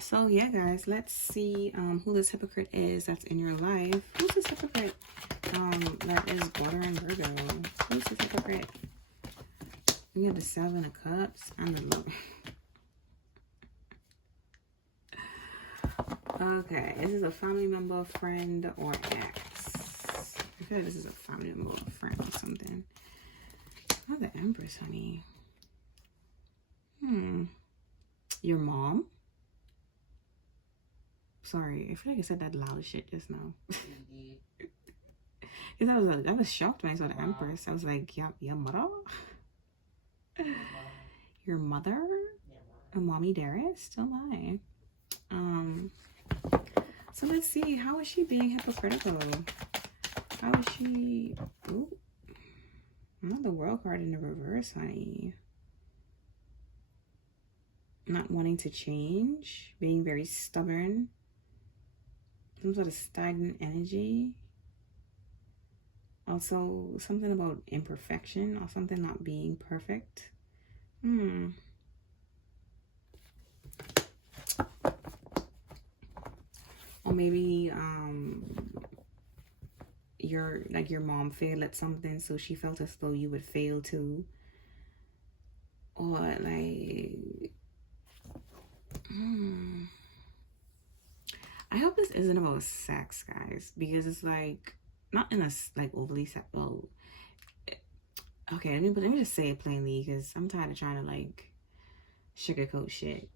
So yeah, guys, let's see who this hypocrite is that's in your life. Who's this hypocrite that is water and Virgo? Who's this hypocrite? We have the Seven of Cups and the Love. Okay, this is a family member, friend, or ex. I feel like this is a family member or friend or something. Oh, the Empress, honey. Your mom? Sorry, I feel like I said that loud shit just now. Because I was shocked when I saw the Empress. I was like, yeah, your mother? Your mother? A mommy dearest? Oh my. So let's see, how is she being hypocritical? How is she... Ooh. Another World card in the reverse, honey. Not wanting to change, being very stubborn, some sort of stagnant energy. Also, something about imperfection or something not being perfect. Or maybe your mom failed at something, so she felt as though you would fail too. Or like I hope this isn't about sex, guys, because it's like not in a like overly sex. Well, okay, let me just say it plainly, because I'm tired of trying to like sugarcoat shit.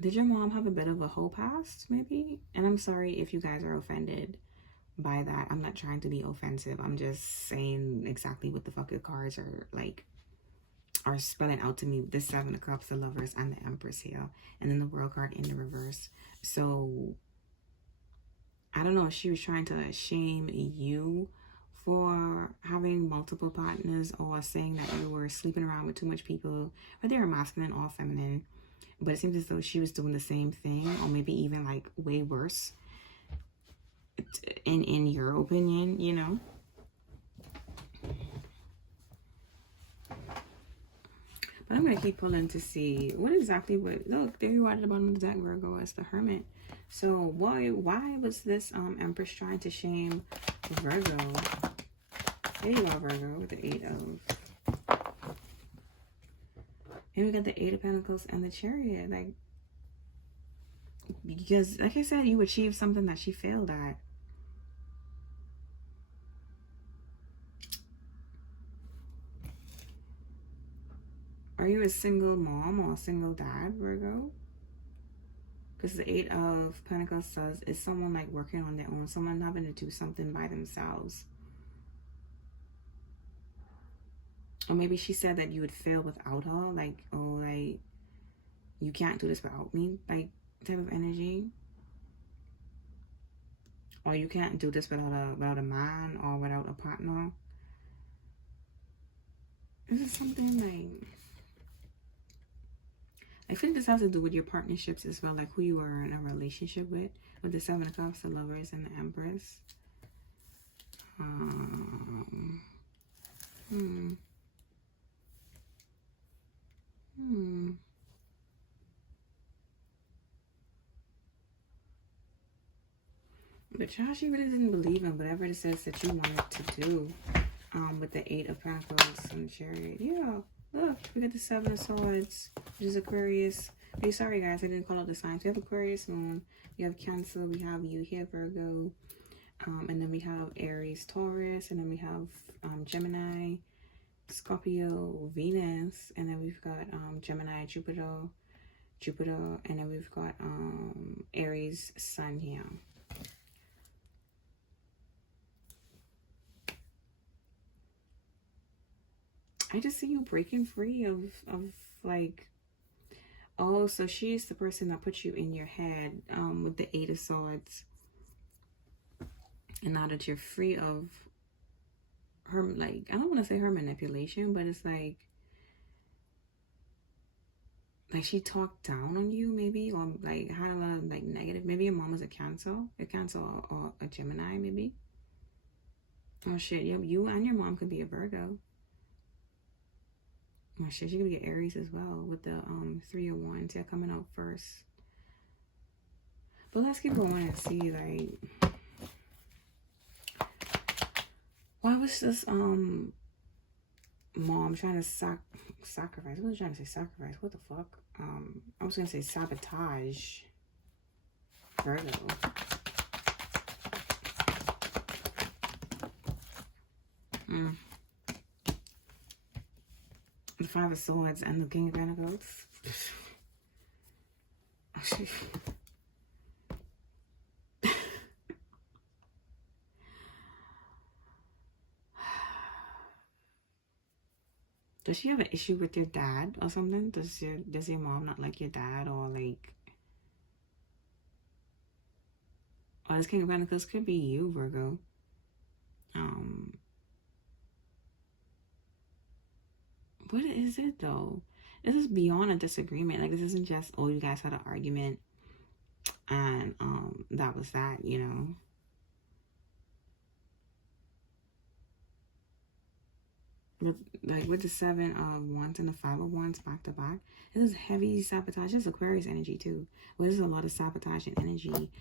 Did your mom have a bit of a whole past, maybe? And I'm sorry if you guys are offended by that. I'm not trying to be offensive. I'm just saying exactly what the fuck the cards are like are spelling out to me. The Seven of Cups, the Lovers, and the Empress here, and then the World card in the reverse. So I don't know if she was trying to shame you for having multiple partners, or saying that you were sleeping around with too much people, whether they're masculine or feminine. But it seems as though she was doing the same thing, or maybe even like way worse, in your opinion, you know. But I'm going to keep pulling to see what exactly look, there you are at the bottom of the deck, Virgo, as the Hermit. So why was this Empress trying to shame Virgo? There you are, Virgo, with the 8 of... And we got the 8 of Pentacles and the Chariot. Like, because, like I said, you achieved something that she failed at. Are you a single mom or a single dad, Virgo? Because the 8 of Pentacles says it's someone like working on their own, someone having to do something by themselves. Or maybe she said that you would fail without her, like, oh, like, you can't do this without me, like, type of energy. Or you can't do this without a man or without a partner. This is something like, I think this has to do with your partnerships as well, like who you are in a relationship with the 7 of Cups, the Lovers, and the Empress. But child, she really didn't believe in whatever it says that you wanted to do. With the 8 of Pentacles and the Chariot. Yeah, look, we got the 7 of Swords, which is Aquarius. Hey, sorry guys, I didn't call out the signs. We have Aquarius Moon, we have Cancer, we have you here, Virgo, and then we have Aries, Taurus, and then we have Gemini, Scorpio, Venus, and then we've got Gemini, Jupiter, and then we've got Aries, Sun here. I just see you breaking free of like, oh, so she's the person that put you in your head with the 8 of Swords. And now that you're free of her, like, I don't want to say her manipulation, but it's like she talked down on you, maybe, or like had a lot of like negative. Maybe your mom was a Cancer or a Gemini, maybe. Oh shit, you and your mom could be a Virgo. Oh shit, she could be an Aries as well with the 3 of Wands. Yeah, coming out first. But let's keep going and see, like, why was this mom trying to sacrifice? What was I trying to say? Sacrifice? What the fuck? I was gonna say sabotage Virgo. The Five of Swords and the King of Pentacles. Does she have an issue with your dad or something? Does your mom not like your dad, or like, or this King of Pentacles could be you, Virgo. What is it though? This is beyond a disagreement. Like, this isn't just, oh, you guys had an argument and that was that, you know. With the Seven of Wands and the Five of Wands back to back, this is heavy sabotage. This is Aquarius energy too. Well, there's a lot of sabotage and energy,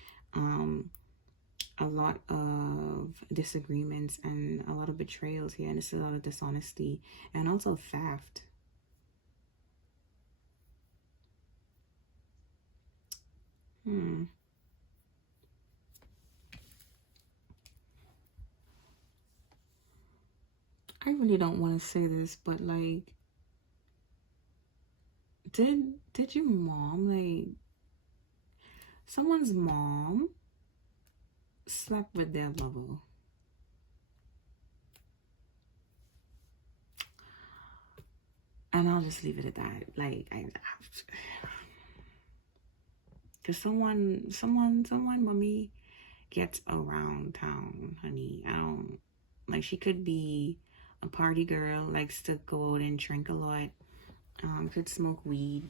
a lot of disagreements and a lot of betrayals here, and this is a lot of dishonesty and also theft. I really don't want to say this, but like, did your mom, like, someone's mom slept with their lover? And I'll just leave it at that. Like, cause someone mommy gets around town, honey. I don't, like, she could be a party girl, likes to go out and drink a lot, could smoke weed.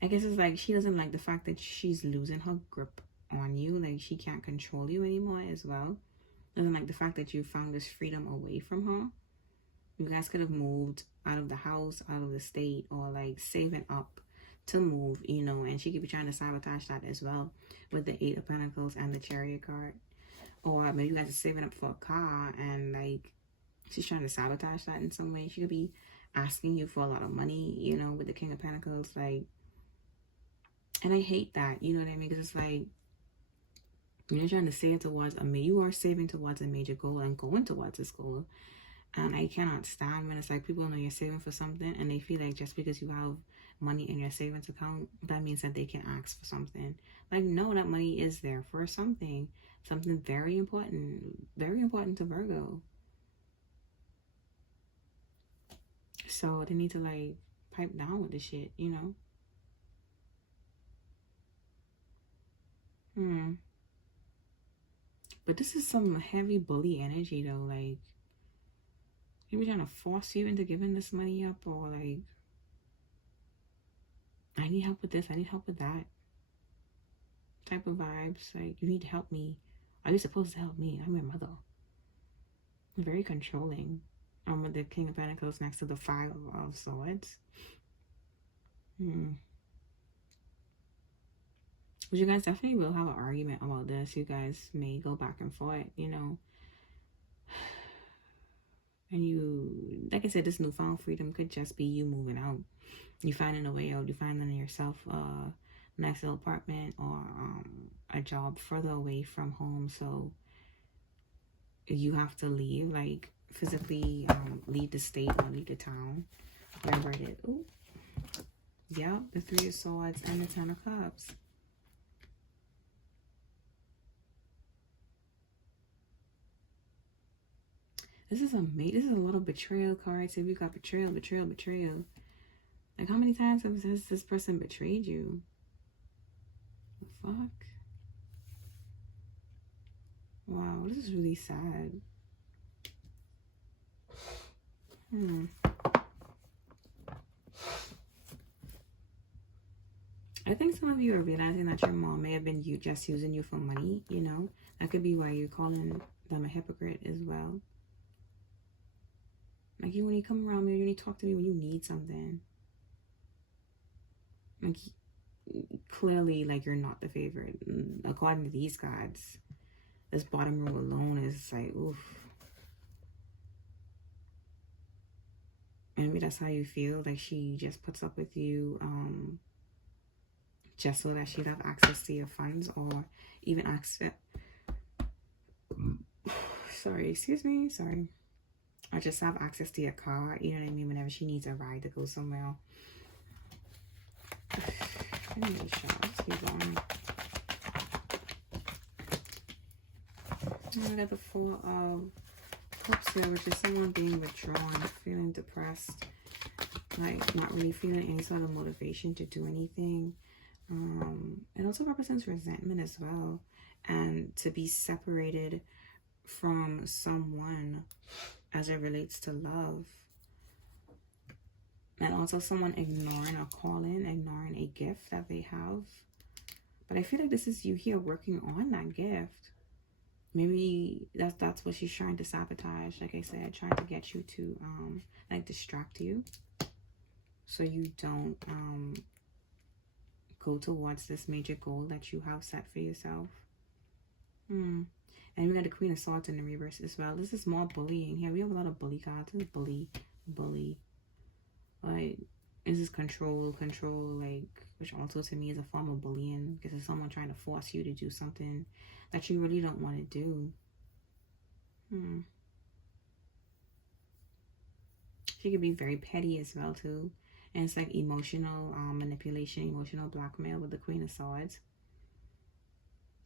I guess it's like she doesn't like the fact that she's losing her grip on you. Like, she can't control you anymore as well. Doesn't like the fact that you found this freedom away from her. You guys could have moved out of the house, out of the state, or like saving up to move, you know, and she could be trying to sabotage that as well with the Eight of Pentacles and the Chariot card. Or maybe you guys are saving up for a car and like she's trying to sabotage that in some way. She could be asking you for a lot of money, you know, with the King of Pentacles, like, and I hate that, you know what I mean? Because it's like, you're trying to save towards you are saving towards a major goal and going towards this goal. And I cannot stand when it's like people know you're saving for something and they feel like just because you have money in your savings account, that means that they can ask for something. Like, no, that money is there for something very important to Virgo. So they need to like pipe down with this shit, you know. But this is some heavy bully energy though. Like, maybe trying to force you into giving this money up, or like, I need help with this, I need help with that type of vibes. Like, you need to help me. Are you supposed to help me? I'm your mother. Very controlling. With the King of Pentacles next to the Five of Swords. But you guys definitely will have an argument about this. You guys may go back and forth, you know. And you, like I said, this newfound freedom could just be you moving out. You finding a way out. You finding yourself a nice little apartment or a job further away from home. So you have to leave, like physically leave the state or leave the town. Remember it. Ooh. Yeah, the Three of Swords and the Ten of Cups. This is a lot of betrayal cards. If you got betrayal. Like, how many times has this person betrayed you? The fuck? Wow, this is really sad. I think some of you are realizing that your mom may have been just using you for money, you know? That could be why you're calling them a hypocrite as well. Like, you only come around me, you only talk to me when you need something. Like, clearly, like, you're not the favorite. According to these cards, this bottom row alone is like, oof. Maybe that's how you feel. Like, she just puts up with you just so that she'd have access to your funds, or even access. Sorry, excuse me. Sorry. Or just have access to your car. You know what I mean? Whenever she needs a ride to go somewhere. Let's keep going. I got the 4 of Cups here, which is someone being withdrawn, feeling depressed, like not really feeling any sort of motivation to do anything. It also represents resentment as well, and to be separated from someone as it relates to love. And also someone ignoring a calling, ignoring a gift that they have. But I feel like this is you here working on that gift. Maybe that's what she's trying to sabotage. Like I said, trying to get you to like distract you, so you don't go towards this major goal that you have set for yourself. And we got the Queen of Swords in the reverse as well. This is more bullying here. We have a lot of bully cards. This is bully. Like, this is control, like, which also to me is a form of bullying, because it's someone trying to force you to do something that you really don't want to do. She could be very petty as well too, and it's like emotional manipulation, emotional blackmail with the Queen of Swords,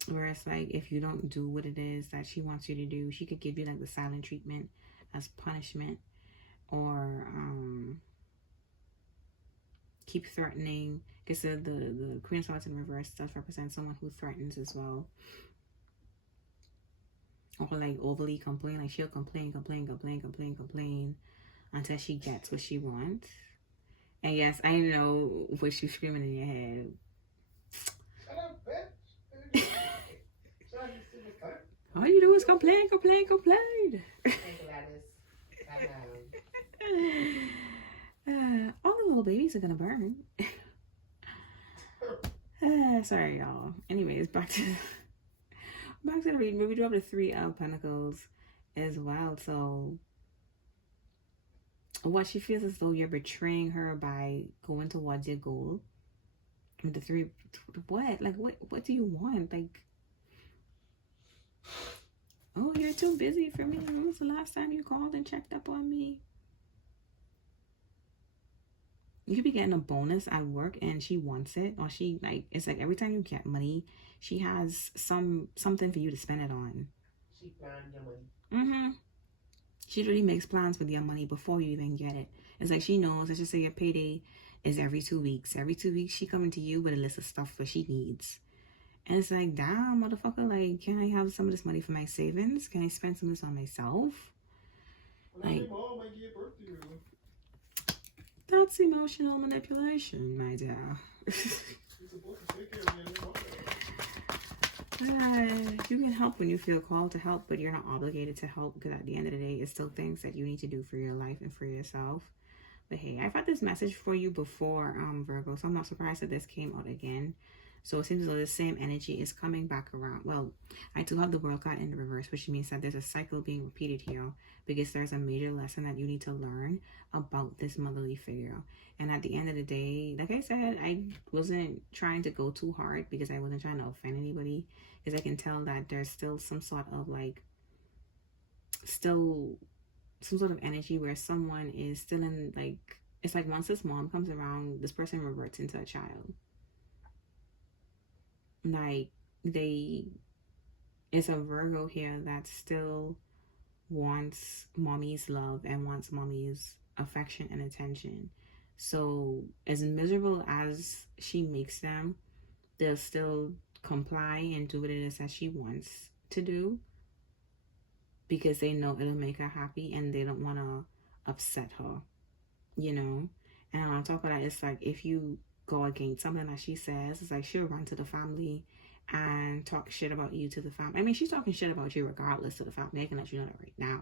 where it's like, if you don't do what it is that she wants you to do, she could give you like the silent treatment as punishment, or keep threatening. Because the Queen of Swords in reverse does represent someone who threatens as well, or like overly complain. Like, she'll complain until she gets what she wants. And yes, I know what she's screaming in your head. Shut up, bitch. All you do is complain. All the little babies are gonna burn. Sorry, y'all. Anyways, back to the reading. We do have the 3 of Pentacles as well. So what she feels as though you're betraying her by going towards your goal. With the 3, what? Like, what do you want? Like, oh, you're too busy for me. When was the last time you called and checked up on me? You could be getting a bonus at work and she wants it, or she, like, it's like every time you get money, she has something for you to spend it on. She planned your money. She really makes plans with your money before you even get it. It's like she knows, let's just say your payday is every 2 weeks. Every 2 weeks, she coming to you with a list of stuff that she needs. And it's like, damn, motherfucker, like, can I have some of this money for my savings? Can I spend some of this on myself? Like, Mom, I gave birth to you. That's emotional manipulation, my dear. You can help when you feel called to help, but you're not obligated to help, because at the end of the day, it's still things that you need to do for your life and for yourself. But hey, I've had this message for you before, Virgo, so I'm not surprised that this came out again. So it seems as though the same energy is coming back around. Well, I do have the World card in the reverse, which means that there's a cycle being repeated here, because there's a major lesson that you need to learn about this motherly figure. And at the end of the day, like I said, I wasn't trying to go too hard, because I wasn't trying to offend anybody, because I can tell that there's still some sort of like, some sort of energy where someone is still in, like, it's like once this mom comes around, this person reverts into a child. Like, it's a Virgo here that still wants mommy's love and wants mommy's affection and attention. So as miserable as she makes them, they'll still comply and do what it is that she wants to do, because they know it'll make her happy and they don't want to upset her, you know. And on top of that, it's like, if you go against something that she says, it's like she'll run to the family and talk shit about you to the family. I mean, she's talking shit about you regardless to the family. I can let you know that right now.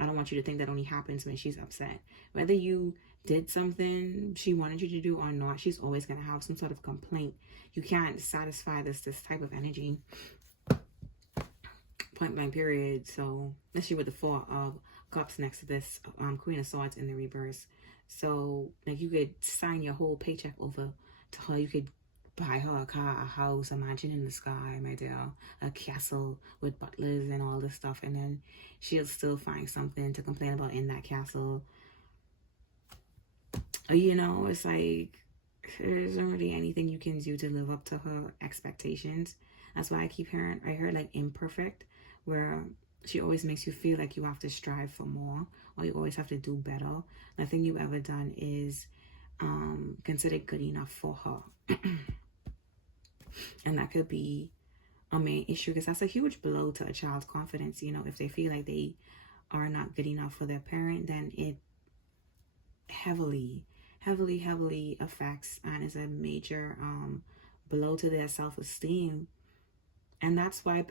I don't want you to think that only happens when she's upset. Whether you did something she wanted you to do or not, she's always going to have some sort of complaint. You can't satisfy this type of energy. Point blank period. So especially with the Four of Cups next to this Queen of Swords in the reverse. So like you could sign your whole paycheck over to her. You could buy her a car, a house, a mansion in the sky, my dear, a castle with butlers and all this stuff, and then she'll still find something to complain about in that castle. You know, it's like there isn't really anything you can do to live up to her expectations. That's why I keep hearing, I heard like imperfect, where she always makes you feel like you have to strive for more, or you always have to do better. Nothing you've ever done is considered good enough for her. And that could be a main issue, because that's a huge blow to a child's confidence. You know, if they feel like they are not good enough for their parent, then it heavily affects and is a major blow to their self-esteem. And that's why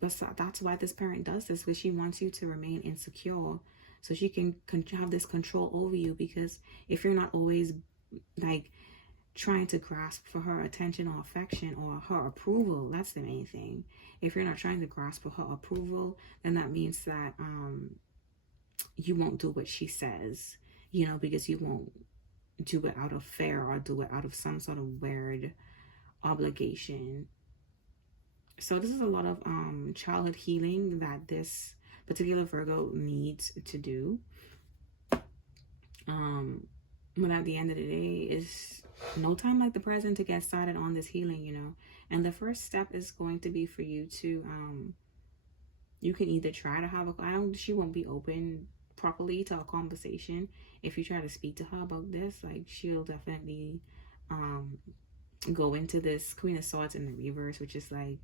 that's why this parent does this, because she wants you to remain insecure so she can have this control over you. Because if you're not always like trying to grasp for her attention or affection or her approval, that's the main thing. If you're not trying to grasp for her approval, then that means that you won't do what she says, you know, because you won't do it out of fear or do it out of some sort of weird obligation. So this is a lot of childhood healing that this particular Virgo needs to do. But at the end of the day, it's no time like the present to get started on this healing, you know. And the first step is going to be for you to, you can either try to have she won't be open properly to a conversation. If you try to speak to her about this, like she'll definitely go into this Queen of Swords in the reverse, which is like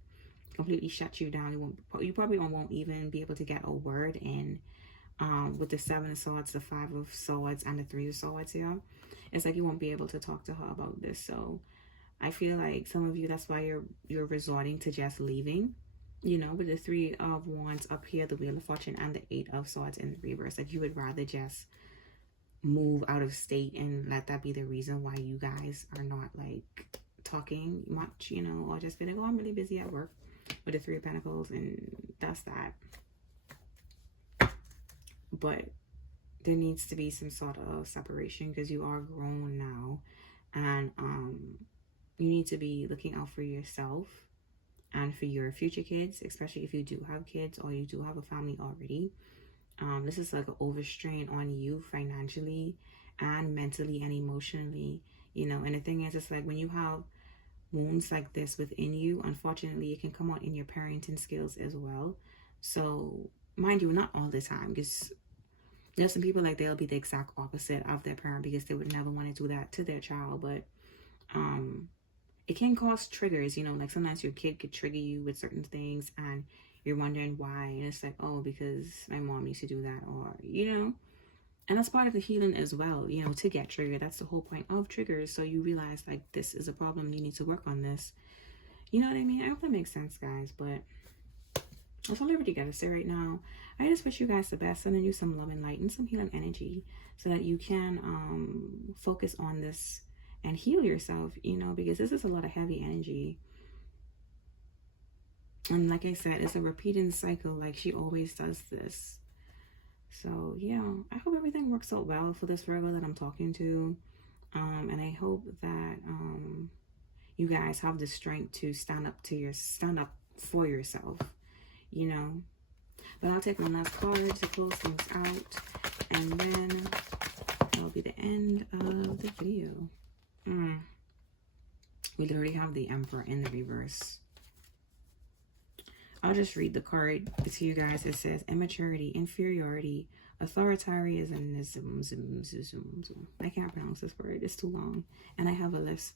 completely shut you down. You probably won't even be able to get a word in. With the Seven of Swords, the Five of Swords, and the Three of Swords here, it's like you won't be able to talk to her about this. So I feel like some of you, that's why you're resorting to just leaving, you know, with the Three of Wands up here, the Wheel of Fortune, and the Eight of Swords in the reverse. Like you would rather just move out of state and let that be the reason why you guys are not like talking much, you know, or just being like, oh, I'm really busy at work, with the Three of Pentacles, and that's that. But there needs to be some sort of separation, because you are grown now, and you need to be looking out for yourself and for your future kids, especially if you do have kids or you do have a family already. This is like an overstrain on you financially and mentally and emotionally, you know. And the thing is, it's like when you have wounds like this within you, unfortunately it can come out in your parenting skills as well. So mind you, not all the time, because there's some people like they'll be the exact opposite of their parent because they would never want to do that to their child. But it can cause triggers, you know, like sometimes your kid could trigger you with certain things and you're wondering why, and it's like, oh, because my mom used to do that, or you know. And that's part of the healing as well, you know, to get triggered. That's the whole point of triggers. So you realize like this is a problem, you need to work on this. You know what I mean? I hope that makes sense, guys. But that's all I really gotta say right now. I just wish you guys the best, sending you some love and light and some healing energy so that you can focus on this and heal yourself, you know, because this is a lot of heavy energy. And like I said, it's a repeating cycle, like she always does this. So yeah, I hope everything works out well for this Virgo that I'm talking to. And I hope that you guys have the strength to stand up for yourself, you know. But I'll take one last card to close things out, and then that'll be the end of the video. We literally have the Emperor in the reverse. I'll just read the card to you guys. It says immaturity, inferiority, authoritarianism. I can't pronounce this word. It's too long. And I have a lisp.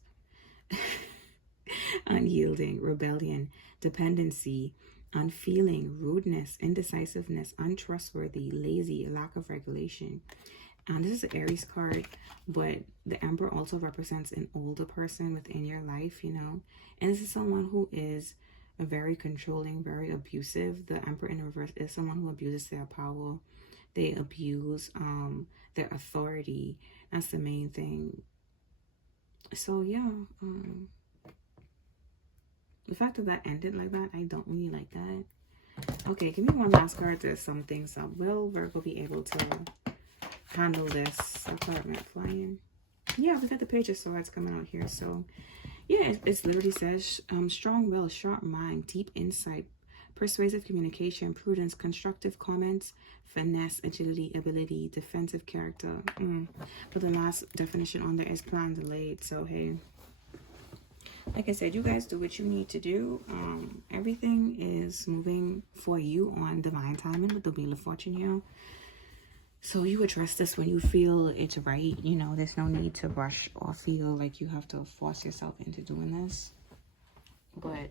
Unyielding, rebellion, dependency, unfeeling, rudeness, indecisiveness, untrustworthy, lazy, lack of regulation. And this is an Aries card, but the Emperor also represents an older person within your life, you know. And this is someone who is very controlling, very abusive. The Emperor in reverse is someone who abuses their power. they abuse their authority. That's the main thing. So yeah, the fact that ended like that, I don't really like that. Okay, give me one last card. There's some things that will Virgo be able to handle this. That card meant flying. Yeah, we got the Page of Swords coming out here. So yeah, it literally says strong will, sharp mind, deep insight, persuasive communication, prudence, constructive comments, finesse, agility, ability, defensive character. But the last definition on there is plan delayed. So hey, like I said, you guys do what you need to do. Everything is moving for you on divine timing with the Wheel of Fortune here. So you address this when you feel it's right. You know, there's no need to rush or feel like you have to force yourself into doing this. But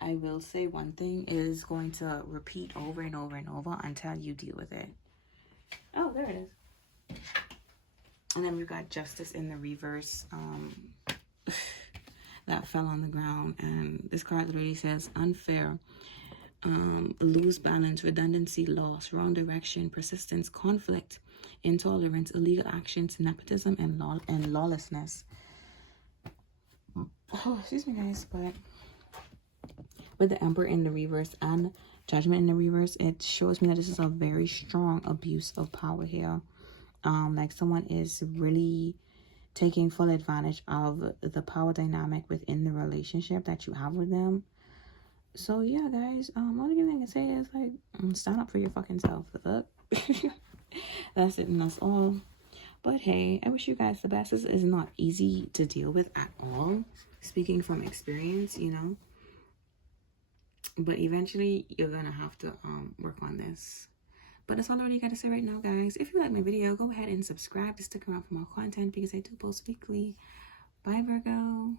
I will say one thing is going to repeat over and over and over until you deal with it. Oh, there it is. And then we've got Justice in the reverse. That fell on the ground. And this card literally says unfair. Lose balance, redundancy, loss, wrong direction, persistence, conflict, intolerance, illegal actions, nepotism, and lawlessness. Oh, excuse me, guys, but with the Emperor in the reverse and Judgment in the reverse, it shows me that this is a very strong abuse of power here. Like someone is really taking full advantage of the power dynamic within the relationship that you have with them. So yeah, guys, only thing I can say is like stand up for your fucking self. That's it, and that's all. But hey, I wish you guys the best. This is not easy to deal with at all, speaking from experience, you know. But eventually you're gonna have to work on this. But that's all I really got to say right now, guys. If you like my video, go ahead and subscribe to stick around for more content because I do post weekly. Bye, Virgo.